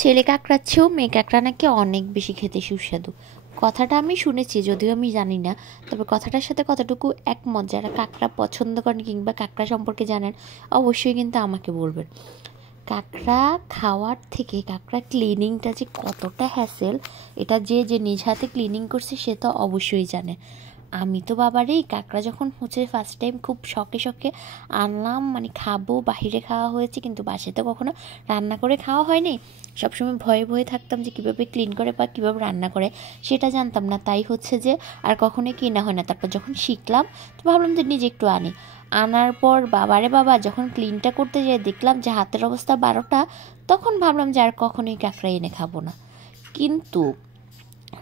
ছেলে কাঁকড়ার চেয়েও মেয়ে কাঁকড়া নাকি অনেক বেশি খেতে সুস্বাদু। কথাটা আমি শুনেছি, যদিও আমি জানি না, তবে কথাটার সাথে কতটুকু একমত যারা কাঁকড়া পছন্দ করেন কিংবা কাঁকড়া সম্পর্কে জানেন অবশ্যই কিন্তু আমাকে বলবেন। কাঁকড়া খাওয়ার থেকে কাঁকড়া ক্লিনিংটা যে কতটা হ্যাসেল, এটা যে যে নিজ হাতে ক্লিনিং করছে সে তো অবশ্যই জানে। আমি তো বাবারে কাঁকড়া যখন হচ্ছে ফার্স্ট টাইম খুব শখে শখে আনলাম, মানে খাবো, বাহিরে খাওয়া হয়েছে কিন্তু বাসায় তো কখনো রান্না করে খাওয়া হয়নি। সবসময় ভয়ে ভয়ে থাকতাম যে কীভাবে ক্লিন করে বা কীভাবে রান্না করে সেটা জানতাম না, তাই হচ্ছে যে আর কখনোই কেনা হয় না। তারপর যখন শিখলাম তো ভাবলাম যে নিজে একটু আনি। আনার পর বাবারে বাবা যখন ক্লিনটা করতে যেয়ে দেখলাম যে হাতের অবস্থা 12টা, তখন ভাবলাম যে আর কখনোই কাঁকড়া এনে খাবো না। কিন্তু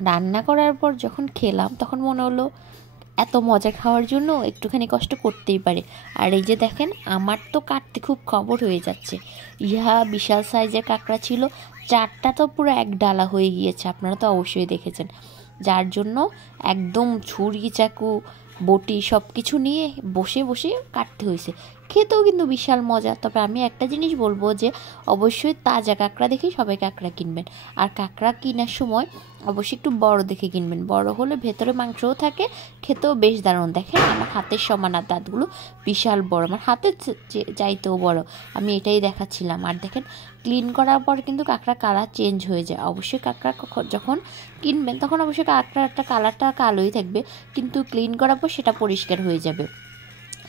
রান্না করার পর যখন খেলাম তখন মনে হলো এত মজা খাওয়ার জন্য একটুখানি কষ্ট করতেই পারে। আর এই যে দেখেন আমার তো কাটতে খুব খবর হয়ে যাচ্ছে। ইহা বিশাল সাইজের কাঁকড়া ছিল, 4টা তো পুরো এক ডালা হয়ে গিয়েছে, আপনারা তো অবশ্যই দেখেছেন। যার জন্য একদম ছুরি চাকু বটি সব কিছু নিয়ে বসে বসে কাটতে হয়েছে। খেতেও কিন্তু বিশাল মজা। তবে আমি একটা জিনিস বলবো যে অবশ্যই তাজা কাঁকড়া দেখেই সবাই কাঁকড়া কিনবেন। আর কাঁকড়া কেনার সময় অবশ্যই একটু বড় দেখে কিনবেন, বড় হলে ভেতরে মাংসও থাকে, খেতেও বেশ দারুণ। দেখেন আমার হাতের সমান, আর দাঁতগুলো বিশাল বড়, আমার হাতের চাইতেও বড়। আমি এটাই দেখাচ্ছিলাম। আর দেখেন ক্লিন করার পর কিন্তু কাঁকড়া কালার চেঞ্জ হয়ে যায়। অবশ্যই কাঁকড়া যখন কিনবেন তখন অবশ্যই কাঁকড়াটা কালারটা কালোই থাকবে, কিন্তু ক্লিন করার পর সেটা পরিষ্কার হয়ে যাবে।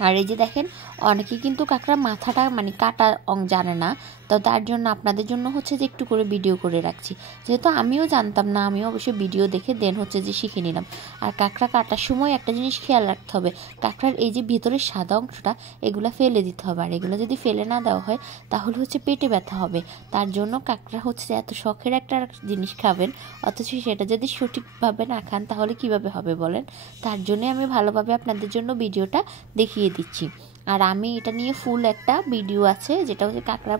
আর এই যে দেখেন অনেকেই কিন্তু কাঁকড়া মাথাটা মানে কাটা জানে না, তো তার জন্য আপনাদের জন্য হচ্ছে যে একটু করে ভিডিও করে রাখছি, যেহেতু আমিও জানতাম না, আমিও অবশ্যই ভিডিও দেখে দেন হচ্ছে যে শিখে নিলাম। আর কাঁকড়া কাটার সময় একটা জিনিস খেয়াল রাখতে হবে, কাঁকড়ার এই যে ভিতরের সাদা অংশটা এগুলো ফেলে দিতে হবে। আর এগুলো যদি ফেলে না দেওয়া হয় তাহলে হচ্ছে পেটে ব্যথা হবে। তার জন্য কাঁকড়া হচ্ছে এত শখের একটা জিনিস খাবেন, অথচ সেটা যদি সঠিকভাবে না খান তাহলে কিভাবে হবে বলেন। তার জন্যে আমি ভালোভাবে আপনাদের জন্য ভিডিওটা দেখিয়ে দিচ্ছি। আর আমি এটা নিয়ে ফুল একটা ভিডিও আছে, যেটা হচ্ছে কাঁকড়া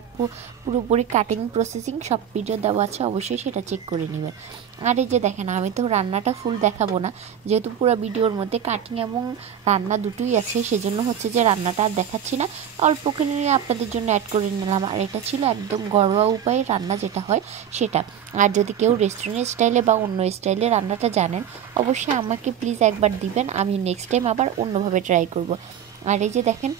পুরোপুরি কাটিং প্রসেসিং সব ভিডিও দেওয়া আছে, অবশ্যই সেটা চেক করে নেবেন। আর এই যে দেখেন আমি তো রান্নাটা ফুল দেখাবো না, যেহেতু পুরো ভিডিওর মধ্যে কাটিং এবং রান্না দুটোই আছে, সেজন্য হচ্ছে যে রান্নাটা আর দেখাচ্ছি না, অল্প করে আপনাদের জন্য অ্যাড করে নিলাম। আর এটা ছিল একদম ঘরোয়া উপায়ে রান্না যেটা হয় সেটা। আর যদি কেউ রেস্টুরেন্ট স্টাইলে বা অন্য স্টাইলে রান্নাটা জানেন অবশ্যই আমাকে প্লিজ একবার দিবেন, আমি নেক্সট টাইম আবার অন্যভাবে ট্রাই করব। আর এই যে দেখেন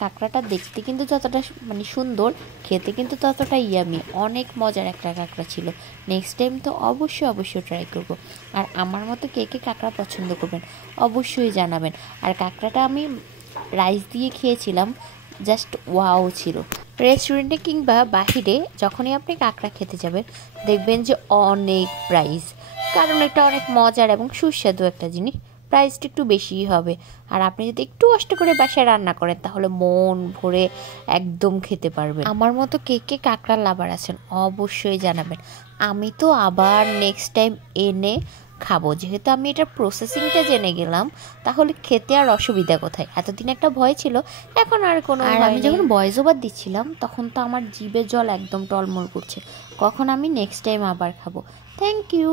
কাঁকড়াটা দেখতে কিন্তু যতটা মানে সুন্দর, খেতে কিন্তু ততটা ইয়ামি, অনেক মজার একটা কাঁকড়া ছিল। নেক্সট টাইম তো অবশ্যই ট্রাই করব। আর আমার মতো কে কে কাঁকড়া পছন্দ করবেন অবশ্যই জানাবেন। আর কাঁকড়াটা আমি রাইস দিয়ে খেয়েছিলাম, জাস্ট ওয়াও ছিল। রেস্টুরেন্টে কিংবা বাহিরে যখনই আপনি কাঁকড়া খেতে যাবেন দেখবেন যে অনেক প্রাইস, কারণ এটা অনেক মজার এবং সুস্বাদু একটা জিনিস, প্রাইসটা একটু বেশিই হবে। আর আপনি যদি একটু কষ্ট করে বাসায় রান্না করেন তাহলে মন ভরে একদম খেতে পারবেন। আমার মতো কে কে কাঁকড়ার লাভার আছেন অবশ্যই জানাবেন। আমি তো আবার নেক্সট টাইম এনে খাবো, যেহেতু আমি এটার প্রসেসিংটা জেনে গেলাম তাহলে খেতে আর অসুবিধা কোথায়। এতদিন একটা ভয় ছিল, এখন আর কোনো। আর আমি যখন ভয়েস ওভার দিচ্ছিলাম তখন তো আমার জিভে জল একদম টলমল করছে, কখন আমি নেক্সট টাইম আবার খাবো। Thank you.